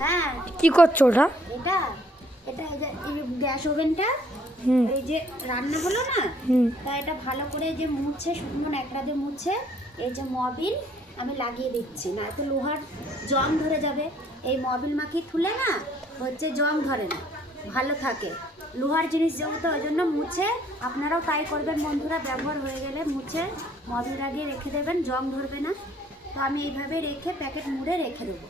হ্যাঁ কি করছো ওটা? এটা এটা এই যে গ্যাস ওভেনটা এই যে রান্না হলো না, তা এটা ভালো করে যে মুছছে, শুকনো ন্যাকড়া দিয়ে মুছছে, এই যে মবিল আমি লাগিয়ে দিচ্ছি, না এত লোহার জং ধরে যাবে। এই মবিল মাখিয়ে খুলে না হচ্ছে জং ধরে না, ভালো থাকে লোহার জিনিস যেহেতু, ওই জন্য মুছে আপনারাও তাই করবেন বন্ধুরা, ব্যবহার হয়ে গেলে মুছে মবিল লাগিয়ে রেখে দেবেন, জং ধরবে না। তো আমি এইভাবে রেখে প্যাকেট মুড়ে রেখে দেবো।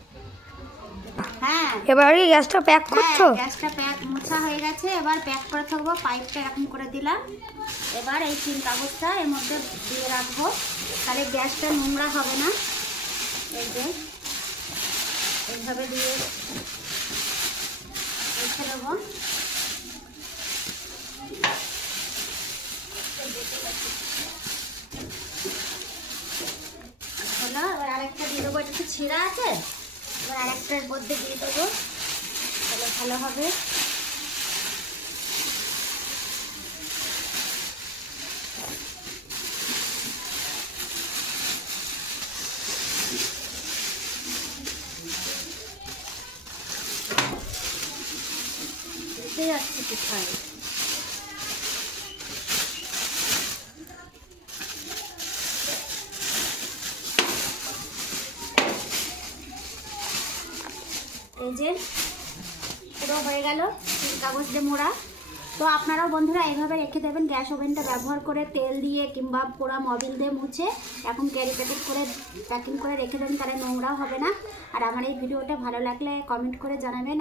হ্যাঁ এবার কি গ্যাসটা প্যাক করছো? গ্যাসটা প্যাক মোছা হয়ে গেছে, এবার প্যাক করে থাকবো। পাইপটা এরকম করে দিলাম, এবার এই তিন কাগজটা এর মধ্যে দিয়ে রাখবো, তাহলে গ্যাসটা নোংরা হবে না। এই যে এইভাবে দিয়ে রেখে দেবো। হলো, এবার আরেকটা দিয়ে দেবো, এটা একটু ছিঁড়া আছে, এবার আরেকটার মধ্যে দিয়ে দেবো, তাহলে ভালো হবে। যাচ্ছে কোথায়? এই যে পুরো হয়ে গেল কাগজ দিয়ে মোড়া। তো আপনারাও বন্ধুরা এইভাবে রেখে দেবেন, গ্যাস ওভেনটা ব্যবহার করে তেল দিয়ে কিংবা পোড়া মবিল দিয়ে মুছে এখন ক্যারি প্যাকেট করে প্যাকিং করে রেখে দেবেন, তাহলে নোংরাও হবে না। আর আমার এই ভিডিওটা ভালো লাগলে কমেন্ট করে জানাবেন।